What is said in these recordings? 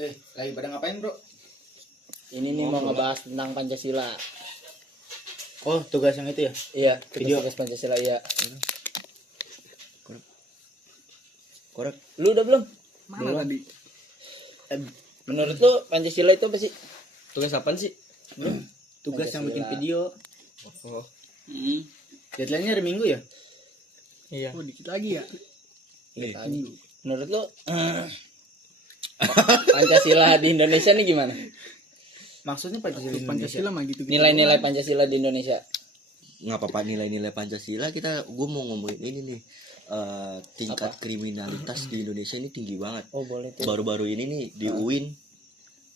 Lagi pada ngapain, Bro? Ini nih mau ngebahas tentang Pancasila. Oh, tugas yang itu ya? Iya, Video. tugas Pancasila ya. Korek. Lu udah belum? Mana tadi? Menurut lu Pancasila itu apa sih? Tugas apaan sih? Tugas yang bikin Pancasila. video. Oh. Deadline-nya hari Minggu ya? Iya. Oh, dikit lagi ya. Iya, tadi. Menurut lu Pancasila di Indonesia nih gimana? Maksudnya Pancasila Indonesia. Pancasila mah gitu. Nilai-nilai Pancasila di Indonesia. Nggak apa-apa nilai-nilai Pancasila gue mau ngomongin ini nih tingkat kriminalitas di Indonesia ini tinggi banget. Oh, boleh tuh. Baru-baru ini nih di UIN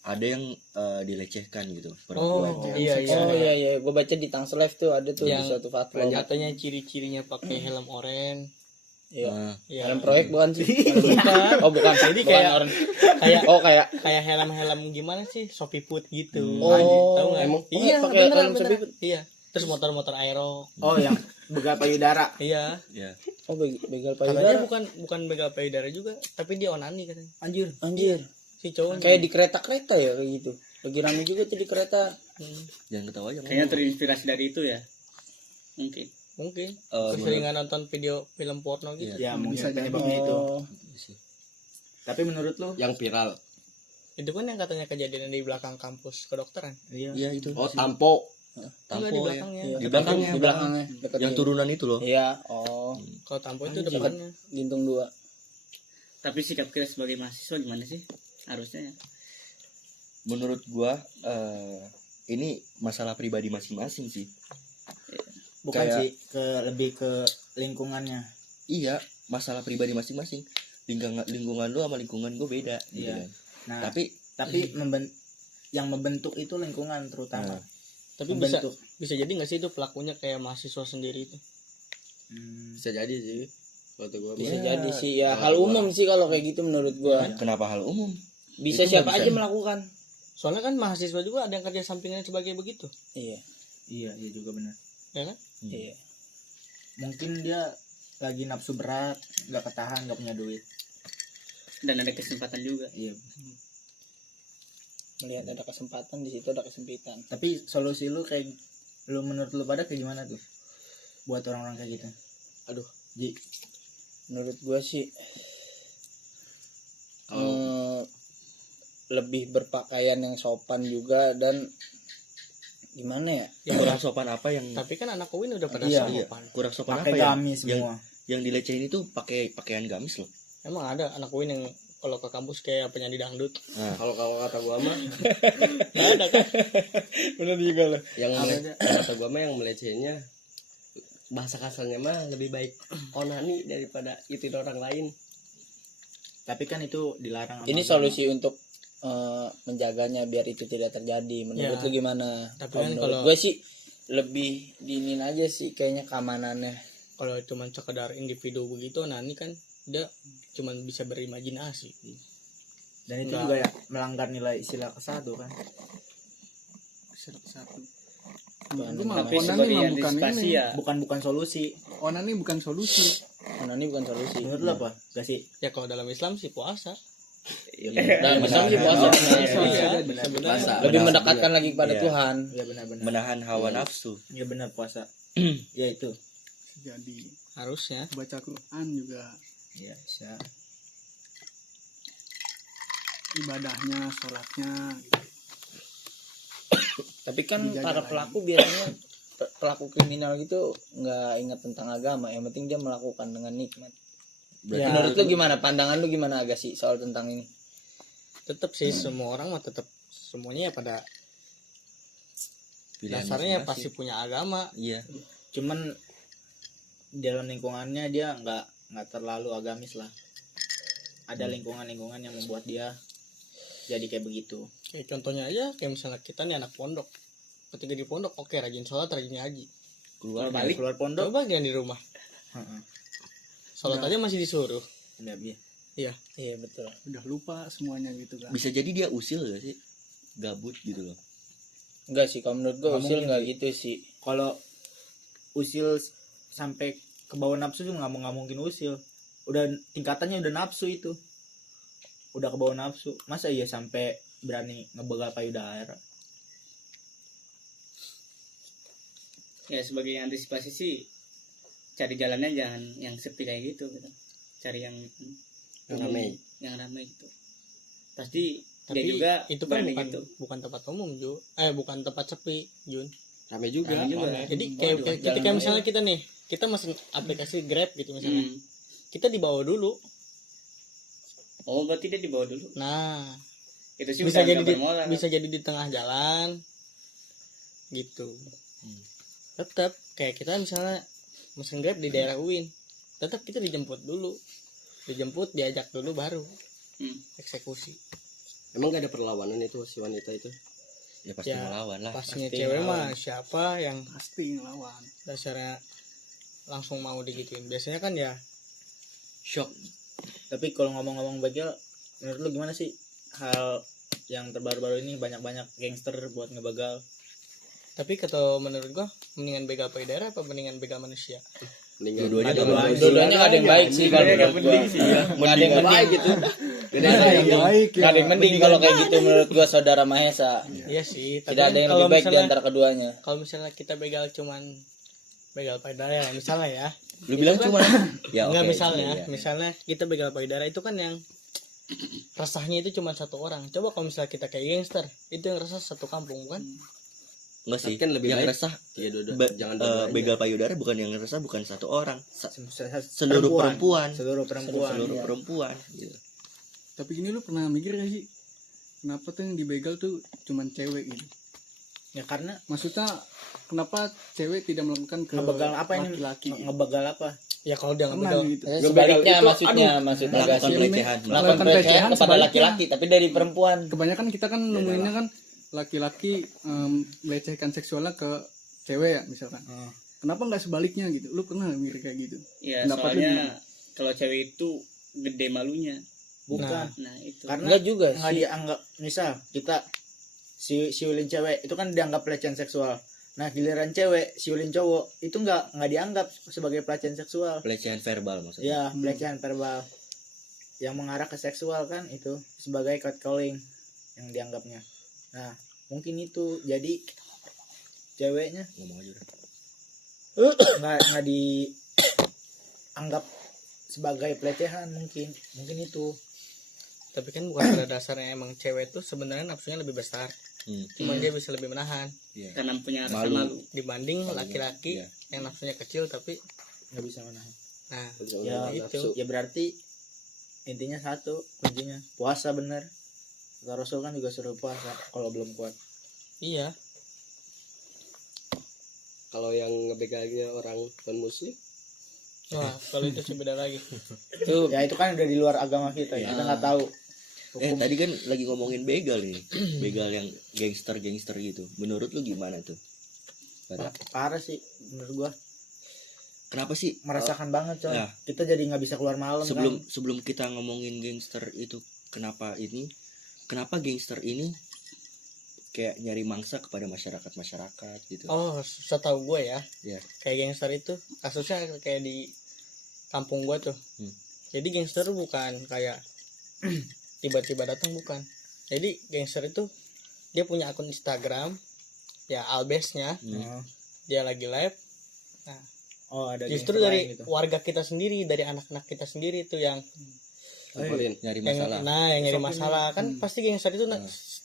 ada yang dilecehkan gitu perempuan. Iya Oh iya, gue baca di Tangsa Live tuh ada tuh Yang di suatu fatwa. katanya ciri-cirinya pakai helm oranye. Iya. Nah, Iya. Helm proyek bukan sih? Bukan. Oh bukan. Jadi Bukan kayak- orang. kayak Kayak helm-helm gimana sih? Shopee Food gitu. Oh, Tahu enggak? emang Iya, pakai beneran, helm beneran. Shopee Food? Iya. Terus motor-motor aero. Oh, yang begal payudara. Iya. ya. Oh begal Katanya payudara. bukan begal payudara juga, tapi dia onani katanya. Anjir. Anjir. Si cowok Kayak di kereta-kereta ya kayak gitu. Lagi rame juga tuh di kereta. Jangan ketawa aja. Kayaknya terinspirasi dari itu ya. Mungkin. mungkin menurut- keseringan nonton video film porno gitu. Iya. Ya, mungkin Bisa jadi. penyebabnya itu. Oh, Tapi menurut lu? Yang viral. Itu kan yang katanya kejadian di belakang kampus kedokteran. Iya. Iya itu. Oh, tampo. Enggak di Tampo ya. belakangnya. iya. Di belakangnya. Di belakangnya. Deket Yang gitu. turunan itu loh. Iya. Oh. Kalau tampo itu Anjir. depannya. Gintung 2. Tapi sikap kita sebagai mahasiswa gimana sih? Harusnya ya. Menurut gua ini masalah pribadi masing-masing sih. Bukan Kayak- sih, lebih ke lingkungannya. Iya, masalah pribadi masing-masing. Lingkungan lu sama lingkungan gue beda. Gitu Iya. kan. Nah, Tapi yang membentuk itu lingkungan terutama. Nah. Tapi bisa Membentuk. jadi nggak sih itu pelakunya kayak mahasiswa sendiri itu? Bisa jadi sih. Waktu gua Bisa Iya. jadi sih ya hal umum sih kalau kayak gitu menurut gua. kenapa hal umum? Bisa Itu siapa nggak aja bisa. melakukan. Soalnya kan mahasiswa juga ada yang kerja sampingan sebagai begitu, Iya. Iya juga benar. ya kan? Iya. Mungkin dia lagi nafsu berat, nggak ketahan, nggak punya duit. dan ada kesempatan juga. Iya. Melihat ada kesempatan di situ ada kesempitan. Tapi solusi lu menurut lu pada kayak gimana tuh? Buat orang-orang kayak gitu. Aduh. Ji, Menurut gua sih Kalau lebih berpakaian yang sopan juga dan gimana ya? Kurang sopan apa yang Tapi kan anak UIN udah pada Iya, iya. sopan. kurang sopan pakai apa yang gamis semua. yang dilecehin itu pakai pakaian gamis loh. Emang ada anak UIN yang kalau ke kampus kayak penyanyi dangdut. Nah, kalau kata gua mah Nggak ada kan? Benar juga loh. yang kata gua mah yang melecehinnya bahasa kasarnya mah lebih baik onani daripada itu orang lain. Tapi kan itu dilarang. Ini sama solusi untuk menjaganya biar itu tidak terjadi. Menurut Ya. lu gimana? Tapi Kalau kan menurut kalau- gue sih lebih diinin aja sih kayaknya keamanannya. Kalau cuma sekedar individu begitu, nah ini kan dia cuma bisa berimajinasi. Dan itu Nggak. juga ya melanggar nilai sila ke-1 kan. Satu. Bukan Itu mah Tapi onani sebagai mah bukan antisipasi ini. ya. Bukan solusi. Onani bukan solusi. Onani bukan solusi. Menurut lu apa? Gak sih? Ya kalau dalam Islam sih puasa. Dalam Islam sih puasa. Iya, benar. sebenarnya. Lebih mendekatkan lagi kepada Iya. Tuhan. Iya benar-benar. menahan hawa nafsu. Iya benar puasa. Ya itu. Jadi Harusnya. baca Quran juga Iya, bisa. ibadahnya, sholatnya. Gitu. Tapi kan Dijaga para lagi. pelaku biasanya pelaku kriminal gitu nggak ingat tentang agama. Yang penting dia melakukan dengan nikmat. Berarti Menurut lu gimana? Pandangan lu gimana agak sih soal tentang ini? Tetap sih semua orang mah tetap semuanya ya pada pilihan dasarnya masing-masing. pasti punya agama. Iya. Cuman dalam lingkungannya dia nggak terlalu agamis lah. Ada lingkungan-lingkungan yang membuat dia jadi kayak begitu. Kayak contohnya aja kayak misalnya kita nih anak pondok. Ketika di pondok oke rajin sholat, rajin ngaji. Keluar balik Keluar pondok. Coba jangan di rumah. Heeh. Sholat aja masih disuruh. Iya. Iya betul. Udah lupa semuanya gitu kan. bisa jadi dia usil gak sih? Gabut gitu loh. Enggak sih, kalau menurut gue Nggak usil mungkin nggak sih. gitu sih. Kalau usil sampai ke bawah nafsu juga nggak mungkin usil. Udah tingkatannya udah nafsu itu. udah kebawa nafsu, masa iya sampai berani ngebegal payudara. Ya sebagai antisipasi sih cari jalannya jangan yang sepi kayak gitu, gitu. Cari yang ramai. yang ramai gitu. Pasti dia Tapi juga itu kan berani bukan gitu. bukan tempat umum Ju, bukan tempat sepi Jun. Ramai juga. Ramai juga. soalnya. Jadi Waduh, kayak jalan ketika raya. misalnya kita nih, kita mesen aplikasi Grab gitu misalnya, Hmm. kita dibawa dulu. Oh berarti dia dibawa dulu. Nah, Itu sih bisa udah jadi nggak bermoral. bisa jadi di tengah jalan gitu. Tetap kayak kita misalnya mesen Grab di daerah UIN, tetap kita dijemput dulu, diajak dulu baru Hmm. eksekusi. Emang gak ada perlawanan itu si wanita itu? Ya pasti Ya, melawan lah. Pastinya pasti cewek ngelawan. mah siapa yang Pasti ngelawan. dasarnya langsung mau digituin, biasanya kan ya Shock. Tapi kalau ngomong-ngomong begal, menurut lu gimana sih hal yang terbaru-baru ini banyak-banyak gangster buat ngebegal? tapi kata menurut gua mendingan begal payudara apa mendingan begal manusia? Mendingan Dua-duanya ada nggak manusia. Dua-duanya nggak ada yang baik sih kalau menurut gua. sih ya. Nggak ada yang mending gitu. Ada yang baik ya. Nggak ada yang mending kalau kayak gitu menurut gua, saudara Mahesa. Iya sih, tapi Tidak ada yang kalau lebih baik di misalnya- antara keduanya. kalau misalnya kita begal cuman begal payudara ya misalnya ya, Lu bilang cuma ya enggak oke, misalnya iya. misalnya kita begal payudara itu kan yang resahnya itu cuma satu orang. Coba kalau misalnya kita kayak gangster, itu yang resah satu kampung kan? Enggak sih. Kan lebih yang baik. resah Iya, jangan begal payudara bukan yang resah bukan satu orang. Perempuan. Seluruh perempuan. Seluruh perempuan. Seluruh perempuan gitu. Tapi gini, lu pernah mikir gak sih kenapa tuh yang dibegal tuh cuman cewek gitu? Ya karena Maksudnya kenapa cewek tidak melakukan ke ngebegal apa ini? laki-laki? Ngebegal apa? Ya kalau dia Pernah begal gitu. Sebaliknya itu, maksudnya maksudnya Melakukan gak sih? pelecehan. Melakukan pelecehan kepada sebaliknya. laki-laki tapi dari perempuan. Kebanyakan kita kan nemuinnya kan laki-laki melecehkan seksualnya ke cewek ya misalkan. Kenapa nggak sebaliknya gitu? Lu pernah nggak mikir kayak gitu? Ya Pendapat lu soalnya gimana? kalau cewek itu gede malunya. Bukan. Nah itu. Karena Enggak juga nggak sih. dianggap, misal kita siulin cewek itu kan dianggap pelecehan seksual. Nah giliran cewek siulin cowok itu nggak dianggap sebagai pelecehan seksual. Pelecehan verbal maksudnya. Ya pelecehan verbal yang mengarah ke seksual kan itu sebagai catcalling yang dianggapnya. Nah mungkin itu jadi ceweknya Ngomong aja udah. nggak dianggap sebagai pelecehan, mungkin itu. Tapi kan bukan pada dasarnya emang cewek tuh sebenarnya nafsunya lebih besar, cuman dia bisa lebih menahan Iya. karena punya rasa Malu. malu. dibanding Malu, laki-laki iya. yang nafsunya kecil tapi Nggak bisa menahan. nah Ya itu. ya berarti intinya satu kuncinya puasa bener. Kata Rasul kan juga suruh puasa kalau belum kuat. iya. Kalau yang ngebegalnya orang non muslim, Wah kalau itu sih beda lagi. Tuh Ya itu kan udah di luar agama kita ya. Kita nggak tahu. Tadi kan lagi ngomongin begal nih. Begal yang gangster gitu. Menurut lu gimana tuh? Parah sih menurut gua. Kenapa sih Merasakan banget coy. ya. Kita jadi nggak bisa keluar malam sebelum kita ngomongin gangster itu kenapa gangster ini kayak nyari mangsa kepada masyarakat gitu. Oh setahu gue ya, Iya. kayak gangster itu kasusnya kayak di kampung gue tuh. Jadi gangster bukan kayak tiba-tiba datang, bukan. Jadi gangster itu dia punya akun Instagram ya, albesnya dia lagi live. Nah Oh ada justru gangster dari lain gitu. warga kita sendiri, dari anak-anak kita sendiri itu yang ngumpulin. Nyari yang masalah. yang nyari masalah kan. Pasti gangster itu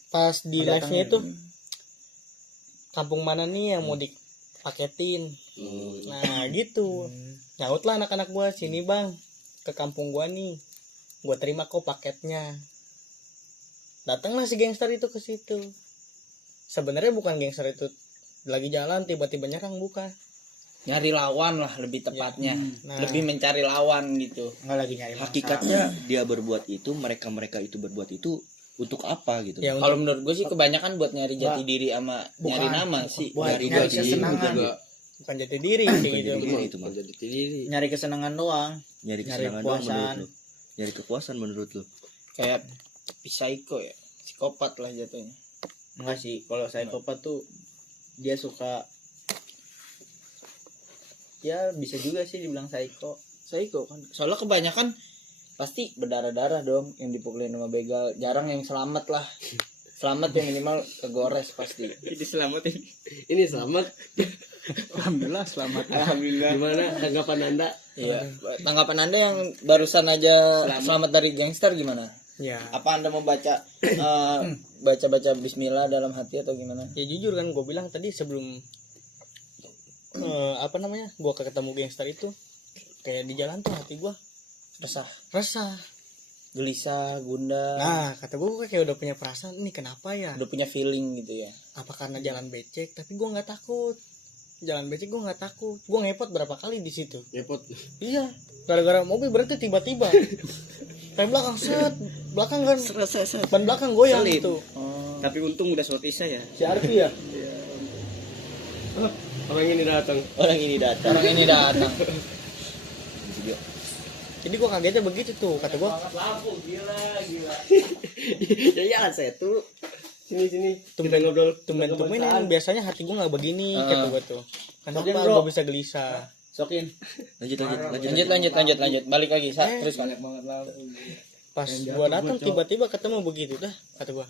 pas di live nya itu kampung mana nih yang mau dipaketin. Nah gitu nyaut lah anak-anak gua, sini bang ke kampung gua nih, gua terima kok paketnya. Datanglah si gangster itu ke situ. Sebenarnya bukan gangster itu lagi jalan tiba-tiba nyerang, bukan. nyari lawan lah lebih tepatnya. Nah. Lebih mencari lawan gitu. Nggak lagi nyari masalah. Hakikatnya dia berbuat itu, mereka itu berbuat itu untuk apa gitu? Ya, Kalau menurut gue sih kebanyakan buat nyari jati diri sama Bukan. nyari nama sih. Buat Nyari nyari jati kesenangan. bukan jati diri kayak gitu. Jadi diri itu mah. Jadi diri. Nyari kesenangan doang. Nyari Nyari kesenangan doang kepuasan. menurut lu. Nyari kepuasan menurut lu. Kayak psycho ya, psikopat lah jatuhnya. Enggak sih, kalau psikopat tuh dia suka, ya bisa juga sih dibilang psycho. Psycho kan. Soalnya kebanyakan pasti berdarah-darah dong yang dipukulin sama begal. Jarang yang selamat lah. Selamat yang minimal kegores pasti. Jadi selamat ini. Ini selamat. Alhamdulillah selamat. Alhamdulillah. Gimana tanggapan Anda? Iya. Tanggapan Anda yang barusan aja selamat dari gangster gimana? Ya, Apa Anda membaca baca-baca bismillah dalam hati atau gimana? ya jujur kan gue bilang tadi sebelum apa namanya gue ketemu gangster itu, kayak di jalan tuh hati gue resah. Gelisah, gundah. Nah kata gue kayak udah punya perasaan ini kenapa ya, Udah punya feeling gitu ya. apa karena jalan becek, tapi gue nggak takut. Jalan becek gue nggak takut, gue ngepot berapa kali di situ. Repot. Iya, gara-gara mobil berarti tiba-tiba rem belakang set, belakang kan ban belakang goyang gitu. Tapi untung udah sholat isya ya. Si Arfi ya, Orang ini datang. Orang ini datang. jadi gue kagetnya begitu tuh, kata gue Lampu gila. Ya saya tuh. Sini. Kita ngobrol. tumben-tumben yang biasanya hati gue nggak begini, kata gue tuh. Kenapa Sokin, bro. gue bisa gelisah? Sokin. Lanjut. Balik lagi, terus kan. Pas gue datang tiba-tiba ketemu begitu dah, kata gue.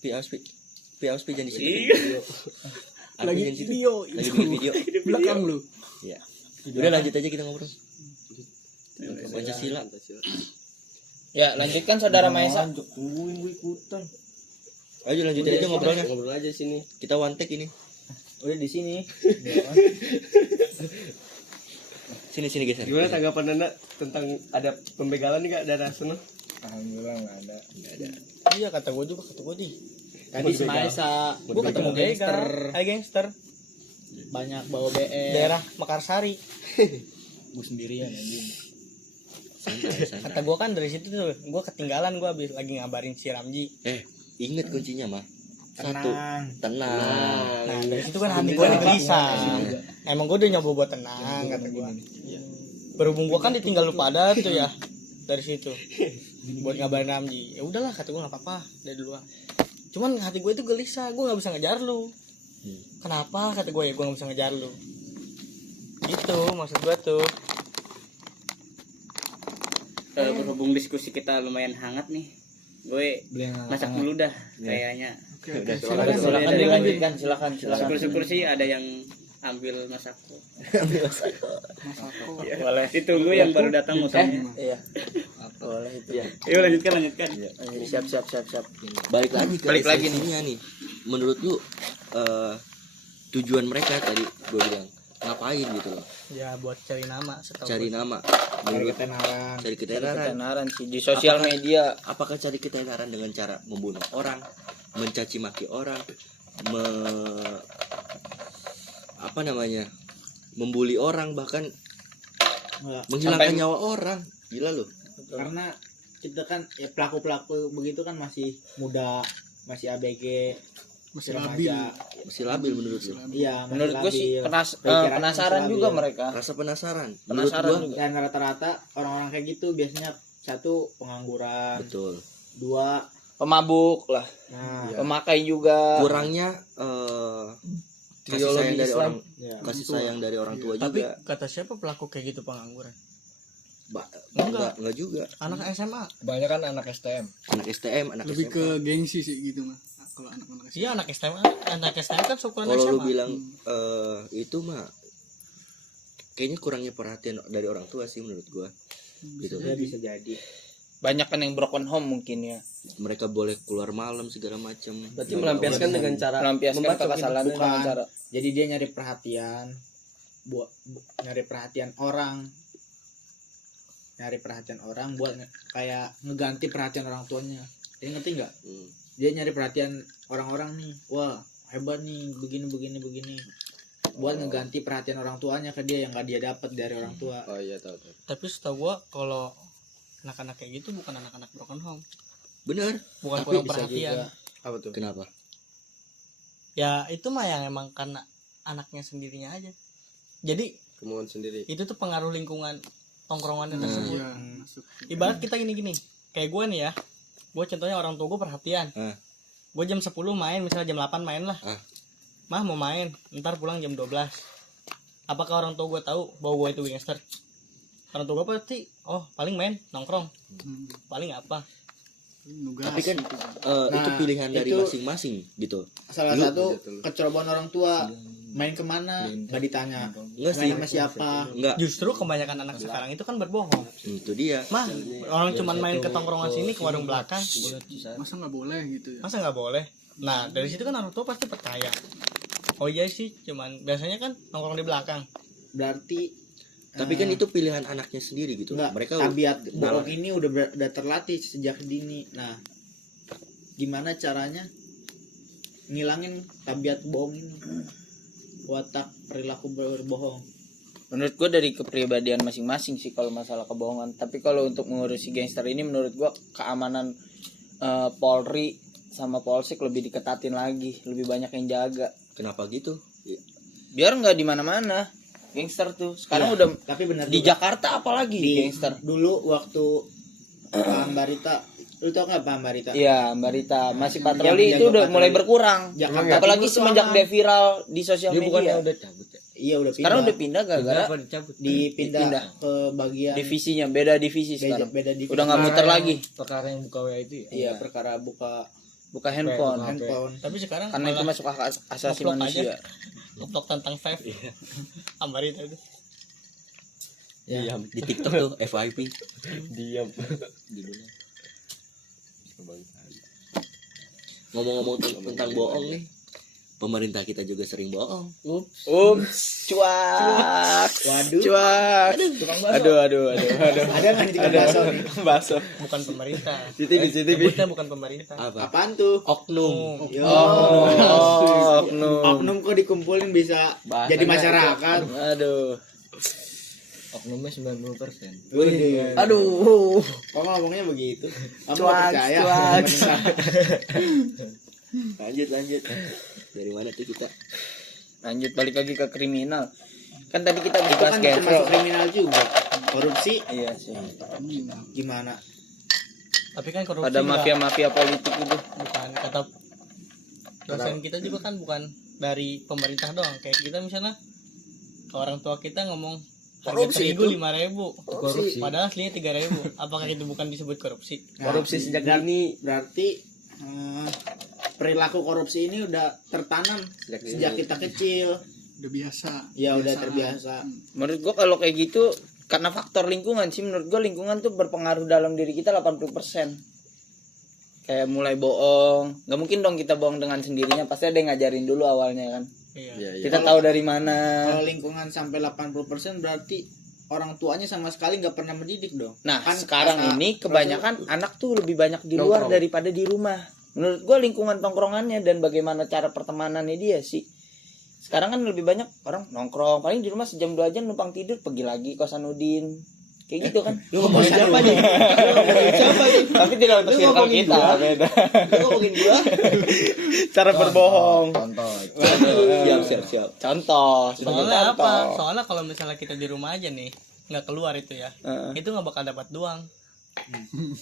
Pi jangan di situ. Lagi Jangan di situ. video Lagi itu. bikin video. Belakang lu. Iya. Udah lanjut aja kita ngobrol. Pancasila. Ya, lanjutkan Saudara Maesa. Tungguin gue ikutan. Ayo lanjutin aja ngobrolnya. Ngobrol aja sini. Kita one take ini. Udah di sini. Sini geser. Gimana tanggapan Anda tentang ada pembegalan nih Kak dari sana? Alhamdulillah enggak ada. Iya kata gue juga, kata gue di. Tadi si Maesa, Gue ketemu gangster. Hai gangster. banyak bawa BM. Daerah Mekarsari. Gue sendirian anjing. Kata gue kan dari situ tuh, gue ketinggalan, gue habis lagi ngabarin si Ramji. Ingat kuncinya mah. Satu, Tenang. tenang. Nah dari situ kan hati gue gelisah. Emang gue udah nyoba buat tenang, kata gue. Berhubung gue kan ditinggal lu pada tuh ya, dari situ buat ngabarin Ramji. Ya udahlah, kata gue nggak apa-apa dari duluan. Cuman hati gue itu gelisah, gue nggak bisa ngejar lu. Kenapa, kata gue, ya gue nggak bisa ngejar lu. Itu maksud gue tuh. Berhubung diskusi kita lumayan hangat nih, gue masak dulu dah kayaknya. Silakan. Syukur-syukur sih ada yang ambil masakku. Boleh. Ditunggu yang baru datang motornya. Iya. Boleh itu. Yuk lanjutkan. Siap. Balik lagi ke Balik lagi esensinya nih. Menurut lu tujuan mereka tadi gue bilang ngapain gitu loh? Ya buat cari nama, setahu Cari gue. nama. Cari ketenaran. Cari ketenaran. Ketenaran sih di sosial media. Apakah cari ketenaran dengan cara membunuh orang, mencaci maki orang, membuli orang, bahkan menghilangkan Sampai- nyawa orang? Gila lu. Karena kita kan ya pelaku-pelaku begitu kan masih muda, masih ABG, Masih remaja. labil. Masih labil menurut lu? Iya, masih Menurut gue sih labil. penasaran masih juga labil. mereka. Rasa penasaran. Penasaran Menurut juga. Dan rata-rata orang-orang kayak gitu biasanya satu pengangguran, betul. dua Pemabuk lah, pemakai juga. Kurangnya kasih Teologi sayang dari Islam. orang, ya. kasih sayang dari orang tua Tapi juga. kata siapa pelaku kayak gitu pengangguran? Enggak juga. Anak SMA. Banyak kan anak STM. Anak STM, anak Lebih SMA. ke gengsi sih gitu mah. Kalau anak-anak sih. Iya anak SMA. Anak SMA kan syukuran Kalau lu SMA. bilang itu mah kayaknya kurangnya perhatian dari orang tua sih menurut gua. Gitu. Ya bisa jadi. Banyak kan yang broken home mungkin ya. Mereka boleh keluar malam segala macam. Berarti melampiaskan dengan cara Melampiaskan membacok kekesalan gitu. dengan Bukan. cara. Jadi dia nyari perhatian, nyari perhatian orang buat kayak ngeganti perhatian orang tuanya. Dia ngerti nggak? Dia nyari perhatian orang-orang nih. Wah hebat nih, begini. Buat ngeganti perhatian orang tuanya ke dia yang nggak dia dapat dari orang tua. Oh iya tahu. Tapi setahu gua kalau anak-anak kayak gitu bukan anak-anak broken home. Bener. Bukan Tapi kurang bisa perhatian. juga. Apa tuh? Kenapa? Ya itu mah yang emang karena anaknya sendirinya aja. Jadi Kemauan sendiri. itu tuh pengaruh lingkungan tongkrongannya tersebut. Iya, masuk. Ibarat kita gini-gini. Kayak gue nih ya. Gue contohnya orang tua gue perhatian. Gue jam 10 main, misalnya jam 8 main lah. Mah mau main, ntar pulang jam 12. Apakah orang tua gue tahu bahwa gue itu gangster? orang tua gua pasti paling main nongkrong, paling apa. Nugas. Tapi kan itu pilihan dari itu masing-masing gitu. salah satu kecerobohan orang tua. Main kemana nggak ditanya, Enggak sih. main sama siapa. Enggak. Justru kebanyakan anak sekarang itu kan berbohong. Itu dia. Mah orang cuman main ke tongkrongan sini, ke warung belakang, Masa nggak boleh gitu ya? masa nggak boleh? Nah dari situ kan orang tua pasti percaya. Oh iya sih, cuman biasanya kan nongkrong di belakang. Berarti Tapi kan itu pilihan anaknya sendiri gitu. enggak, Mereka tabiat nalar. bohong ini udah terlatih sejak dini. Nah, gimana caranya ngilangin tabiat bohong ini, watak perilaku berbohong? Menurut gue dari kepribadian masing-masing sih kalau masalah kebohongan. Tapi kalau untuk mengurusi gangster ini menurut gue keamanan Polri sama Polsek lebih diketatin lagi, lebih banyak yang jaga. Kenapa gitu? Biar nggak di mana-mana gangster tuh. Sekarang Iya, udah tapi benar di juga. Jakarta apalagi Di gangster. dulu waktu Pak Ambarita, lu tau nggak Pak Ambarita? Iya, Mbak Rita masih Yang patroli jaga itu udah patroli. mulai berkurang. Jakarta Apalagi Timur semenjak tuh dia viral di sosial Dia bukannya media. udah cabut ya? Iya udah pindah. Sekarang udah pindah gara-gara Apa dicabut? dipindah Pindah. ke bagian divisinya, beda divisi sekarang. beda divisi. Udah nggak muter lagi. Perkara yang buka WA itu ya? Iya, perkara buka Buka handphone. handphone. Tapi sekarang Karena itu malah masuk hak asasi ngeplok manusia. ngeplok tentang vape. Ambarita itu. Diam. Di TikTok tuh FYP. Diam. Ngomong-ngomong tentang bohong nih. Pemerintah kita juga sering bohong. Cuak. Waduh. Cuak. Aduh. Ada nggak di bakso nih? Baso. Bukan pemerintah. CTV. Sebutnya bukan pemerintah. Apa? Apaan tuh? Oknum. Yo. Oknum. Oknum kok dikumpulin bisa jadi masyarakat. Aduh. Oknumnya 90%. Waduh. Aduh. Kok ngomongnya begitu? Kamu Cuak, nggak percaya? cuak. Lanjut. Dari mana tuh kita? Lanjut balik lagi ke kriminal. Kan tadi kita Itu bahas kan gangster. termasuk kriminal juga. Korupsi Iya sih. gimana? Tapi kan korupsi Ada juga mafia-mafia politik itu. bukan kata dosen kita juga kan bukan dari pemerintah doang. Kayak kita misalnya ke orang tua kita ngomong harga Korupsi terigu itu. 5.000, Korupsi. padahal aslinya 3.000. Apakah itu bukan disebut korupsi? Nah, Korupsi sejak dini. berarti perilaku korupsi ini udah tertanam sejak kita kecil. Udah biasa. Ya udah Kebiasaan. terbiasa. Menurut gua kalau kayak gitu karena faktor lingkungan sih, menurut gua lingkungan tuh berpengaruh dalam diri kita 80%. Kayak mulai bohong, nggak mungkin dong kita bohong dengan sendirinya, pasti ada yang ngajarin dulu awalnya kan. Iya. Kita tahu dari mana. Kalau lingkungan sampai 80% berarti orang tuanya sama sekali nggak pernah mendidik dong. Nah, Kan sekarang kata ini kebanyakan anak tuh lebih banyak di luar Nongkrong. daripada di rumah. Menurut gua lingkungan tongkrongannya dan bagaimana cara pertemanannya dia sih. Sekarang kan lebih banyak orang nongkrong, paling di rumah sejam 2 jam numpang tidur, pergi lagi kosan Udin. Kayak gitu kan. Lu ngomongin siapa nih? Siapa nih? Tapi tidak untuk Lu circle ngomongin kita, gua? beda. Lu ngomongin gua? Cara berbohong. Contoh. Siap. Contoh, sebagai Soalnya contoh. apa? Soalnya kalau misalnya kita di rumah aja nih, nggak keluar itu ya, Heeh. itu nggak bakal dapat duang.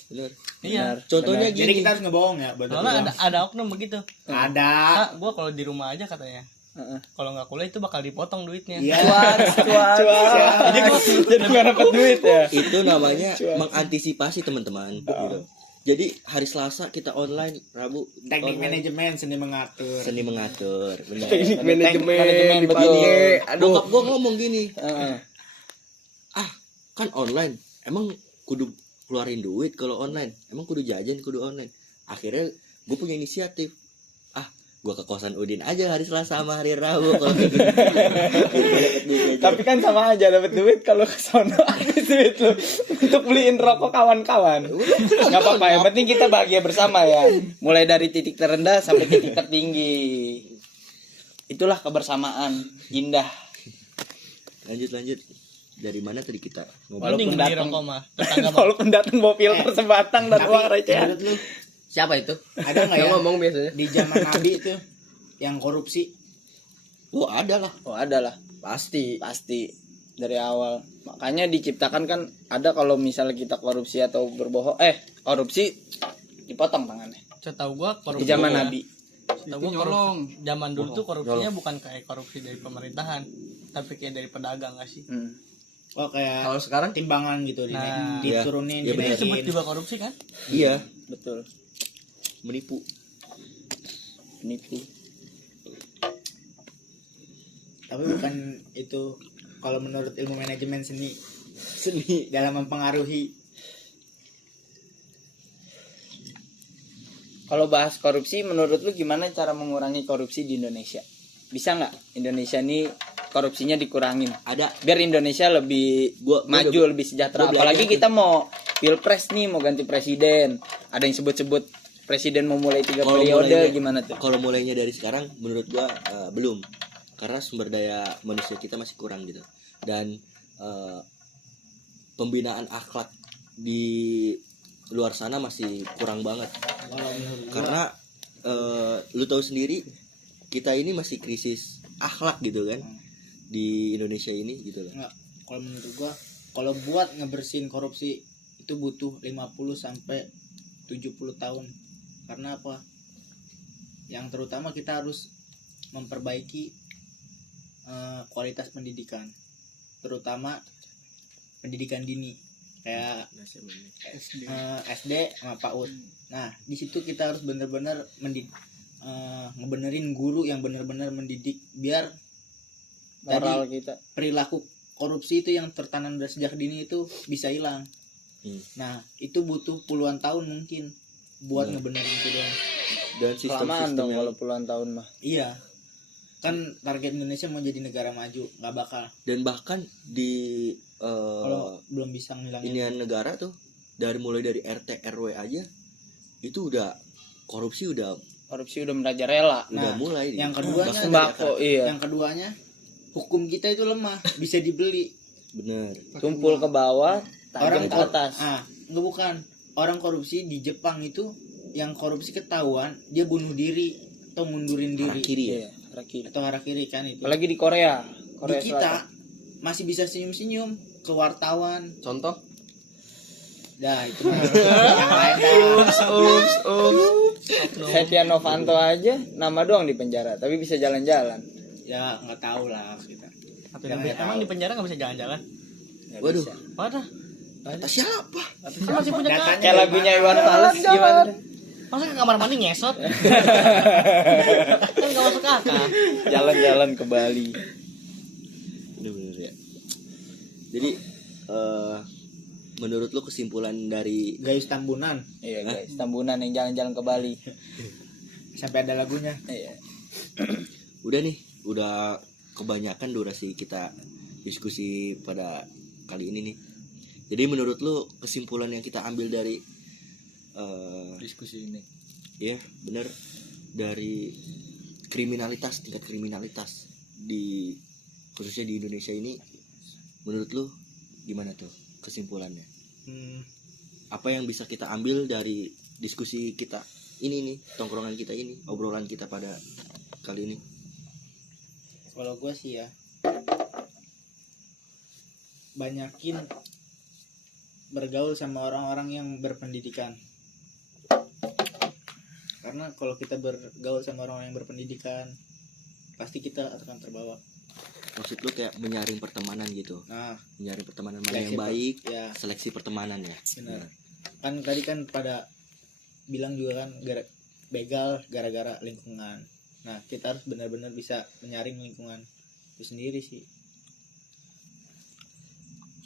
Bener. Iya. Contohnya jadi gini. kita harus ngebohong ya. Betul. Soalnya ada oknum begitu. Ada. Ah, gua kalau di rumah aja katanya. Heeh. Kalau nggak kuliah itu bakal dipotong duitnya. Iya. Jadi nggak dapat duit ya. Itu namanya mengantisipasi teman-teman gitu. Jadi hari Selasa kita online, Rabu Teknik online. manajemen seni mengatur. Seni mengatur. Bener. Teknik manajemen Manajemen, dipakai. betul. Aduh. Bokap gua ngomong gini, Heeh. kan online. Emang kudu keluarin duit kalau online. Emang kudu jajan kudu online. Akhirnya gue punya inisiatif. Gue ke kosan Udin aja hari Selasa sama hari Rabu kalau kayak gitu. Tapi kan sama aja dapat duit kalau ke sono habis duit lu untuk beliin rokok kawan-kawan. Enggak apa-apa, yang penting kita bahagia bersama ya. Mulai dari titik terendah sampai titik tertinggi. Itulah kebersamaan indah. Lanjut. Dari mana tadi kita ngobrol? Mending Walaupun beli datang- rokok mah. Tetangga mah. Walaupun datang bawa filter sebatang dan Tapi uang recehan. menurut lu Siapa itu? ada nggak Yang ya ngomong biasanya. di zaman Nabi itu yang korupsi? Oh ada lah. Oh, ada lah. Pasti dari awal. Makanya diciptakan kan ada kalau misalnya kita korupsi atau berbohong, korupsi dipotong tangannya. Setahu gua Di korupsi zaman ya. Nabi. Setahu gua nyolong. zaman dulu tuh korupsinya bukan kayak korupsi dari pemerintahan, tapi kayak dari pedagang nggak sih? Oh kayak Kalau sekarang timbangan gitu Nah, diturunin, iya, bener. Disebut dinaikin. juga korupsi kan? Iya, Betul. menipu. Penipu. Tapi bukan itu kalau menurut ilmu manajemen seni dalam mempengaruhi. Kalau bahas korupsi, menurut lu gimana cara mengurangi korupsi di Indonesia? Bisa nggak Indonesia ini korupsinya dikurangin? Ada. Biar Indonesia lebih maju, udah- lebih sejahtera. gua belajar Apalagi tuh. kita mau pilpres nih, mau ganti presiden. Ada yang sebut-sebut presiden mau mulai 3 Kalau periode, mulainya- gimana tuh? Kalau mulainya dari sekarang menurut gua belum. Karena sumber daya manusia kita masih kurang gitu. Dan pembinaan akhlak di luar sana masih kurang banget. Kalau menurut gua, Karena lu tahu sendiri kita ini masih krisis akhlak gitu kan di Indonesia ini gitu kan. enggak, kalau menurut gua kalau buat ngebersihin korupsi itu butuh 50 sampai 70 tahun. Karena apa? Yang terutama kita harus memperbaiki kualitas pendidikan, terutama pendidikan dini kayak SD sama PAUD. Nah, di situ kita harus benar-benar ngebenerin guru yang benar-benar mendidik biar Moral tadi kita. perilaku korupsi itu yang tertanam dari sejak dini itu bisa hilang. Nah, itu butuh puluhan tahun mungkin buat ngebenerin itu doang. Dan Kelamaan sistem-sistem dong yang kalau puluhan tahun mah. Iya. Kan target Indonesia mau jadi negara maju, nggak bakal dan bahkan di kalau belum bisa ngilangin. inian negara tuh mulai dari RT RW aja itu udah korupsi udah Korupsi udah merajalela. Nah, mulai. yang keduanya Bahkan Sembako, iya. Yang keduanya hukum kita itu lemah, bisa dibeli. bener. Tumpul ke bawah, tajam ke kor- atas. enggak, bukan. Orang korupsi di Jepang itu yang korupsi ketahuan, dia bunuh diri atau mundurin diri. Harakiri ya. Iya, harakiri. Atau harakiri kan itu. Apalagi di Korea. Di Korea kita Selatan. masih bisa senyum-senyum ke wartawan. contoh Dah, itu mah yang lain dah. Setia Novanto aja nama doang di penjara, tapi bisa jalan-jalan. Ya nggak tahu lah kita. Emang di penjara nggak bisa jalan-jalan? Nggak Waduh. bisa. Mana? Kata siapa? Kan masih punya Datanya Kayak lagunya Iwan Fals gimana? tuh? Masa ke kamar mandi ngesot? Kan nggak masuk akal. Jalan-jalan ke Bali. Bener-bener ya. Jadi menurut lu kesimpulan dari Gayus Tambunan Iya guys, Tambunan yang jalan-jalan ke Bali. sampai ada lagunya. Iya. udah nih, udah kebanyakan durasi kita diskusi pada kali ini nih. Jadi menurut lu kesimpulan yang kita ambil dari diskusi ini ya bener dari tingkat kriminalitas di khususnya di Indonesia ini, menurut lu gimana tuh kesimpulannya? Apa yang bisa kita ambil dari diskusi kita ini nih, tongkrongan kita ini, obrolan kita pada kali ini? Kalau gue sih ya banyakin bergaul sama orang-orang yang berpendidikan. Karena kalau kita bergaul sama orang yang berpendidikan, pasti kita akan terbawa. Maksud lu kayak menyaring pertemanan gitu, Nah, menyaring pertemanan mana seleksi yang baik, ya seleksi pertemanan ya. benar. Kan tadi kan pada bilang juga kan begal gara-gara lingkungan. Nah, kita harus benar-benar bisa menyaring lingkungan itu sendiri sih.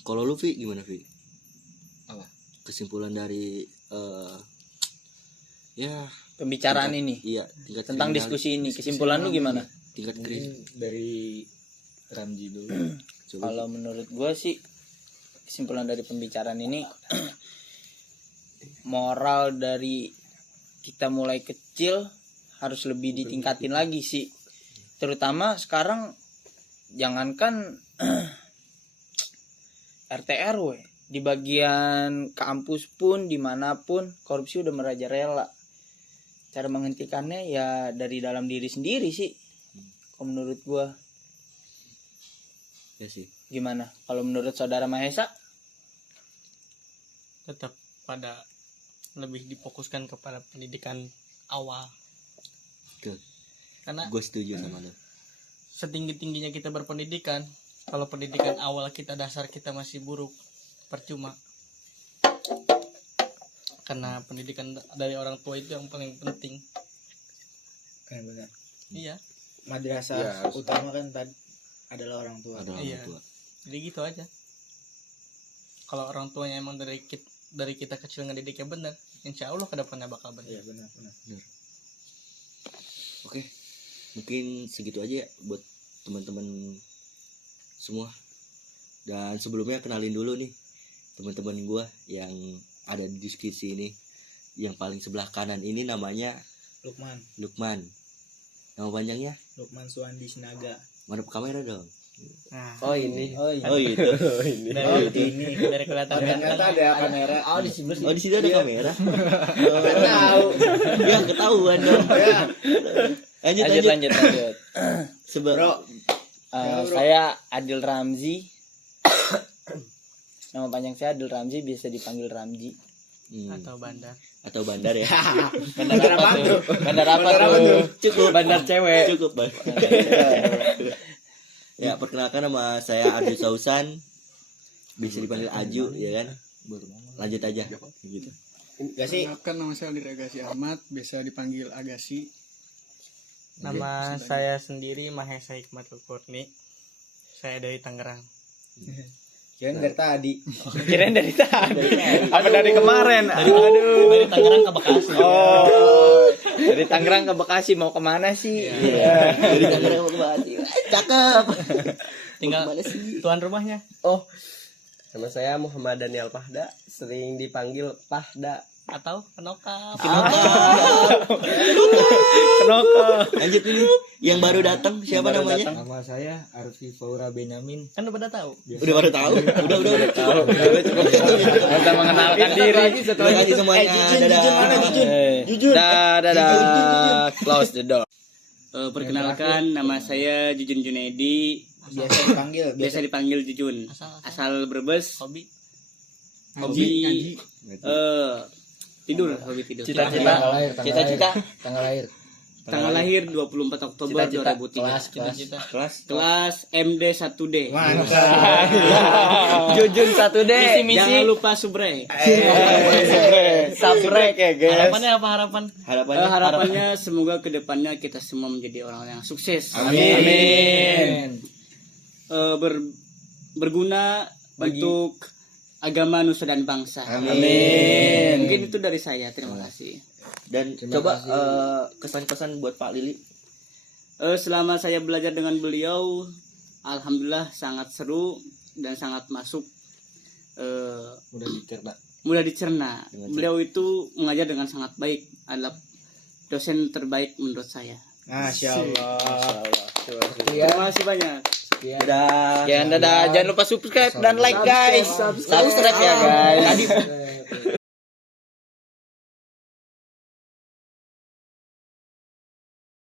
Kalau lu Vi gimana Vi? Apa? Kesimpulan dari ya Pembicaraan tingkat- ini iya tingkat tentang kriminal- diskusi ini, kesimpulan lu gimana? tingkat kriminal. dari Ramji dulu. Coba. Kalau menurut gue sih kesimpulan dari pembicaraan ini moral dari kita mulai kecil harus lebih ditingkatin lagi sih, terutama sekarang jangankan RT RW, di bagian kampus pun dimanapun korupsi udah merajalela. Cara menghentikannya ya dari dalam diri sendiri sih kalau menurut gue. Ya sih. Gimana kalau menurut saudara Mahesa? Tetap pada lebih difokuskan kepada pendidikan awal. Betul. Karena Gue setuju sama lu. setinggi-tingginya kita berpendidikan, kalau pendidikan awal kita, dasar kita masih buruk, percuma. Karena pendidikan dari orang tua itu yang paling penting. Benar. Iya. Madrasah Iya, harus. utama kan tadi adalah orang tua. Ada Iya. orang tua. Jadi gitu aja. Kalau orang tuanya emang dari kita kecil ngedidiknya bener, insya Allah kedepannya bakal bener. Iya benar. Oke, mungkin segitu aja ya buat teman-teman semua. Dan sebelumnya kenalin dulu nih teman-teman gua yang ada di diskusi ini. Yang paling sebelah kanan ini namanya Lukman. Nama panjangnya? Lukman Suandi Sinaga. Madep kamera dong. Nah, Oh ini. Oh gitu. Ini dari kelihatan ternyata ada kamera. Oh di sebelah Oh di sini ada kamera. Nggak tahu. Ya ketahuan dong. Ya, Lanjut. Sebab bro. Saya Adil Ramzi. Nama panjang saya Adil Ramzi, biasa dipanggil Ramji. atau bandar. bandar ya. Bandar apa tuh? Bandar apa tuh? Cukup. Bandar cewek. Cukup, Bang. Ya, perkenalkan nama saya Arju Sausan. Bisa dipanggil Aju, ya kan? Lanjut aja. Gitu. Gak sih? Kenalkan, nama saya Aldir Agasi Ahmad, biasa dipanggil Agasi. Nama saya sendiri Mahesa Hikmat Kurni. Saya dari Tangerang. Kirain dari tadi. Kirain dari tadi. Apa dari kemarin? Dari Tangerang ke Bekasi. Oh, dari Tangerang ke Bekasi mau kemana sih? Iya. Dari Tangerang mau ke Bekasi. Cakep. Tinggal Mau kemana sih? tuan rumahnya. Nama saya Muhammad Daniel Pahda, sering dipanggil Pahda. Atau Penokap. Kenapa? Lanjut dulu. Yang baru datang siapa namanya? Nama saya Arfi Faura Benyamin. Kan udah pada tahu. Udah baru tahu. Udah tahu. Kita mengenalkan diri. Terima kasih semuanya. Dadah. Jujur. Dadah. Close the door. Perkenalkan, nama saya Jujun Junaidi, biasa dipanggil Jujun. Asal Brebes. Hobi. Hobi tidur, hobi tidur. Cita-cita. Tanggal lahir 24 Oktober Cita-cita. 2003. Kelas. Kelas MD 1D. Jujun 1D. Jangan lupa subrek. Sabrek ya guys. Harapannya apa harapan? Harapannya semoga kedepannya kita semua menjadi orang yang sukses. Amin. Berguna untuk agama, nusa dan bangsa. Amin. Mungkin itu dari saya. Terima kasih. Dan coba kesan-kesan buat Pak Lili. Selama saya belajar dengan beliau, alhamdulillah sangat seru dan sangat masuk. Mudah dicerna. Beliau itu mengajar dengan sangat baik. Adalah dosen terbaik menurut saya. Masya Allah. Terima kasih banyak. Dadah. Ya, dadah. Jangan lupa subscribe dan like guys. Subscribe ya guys.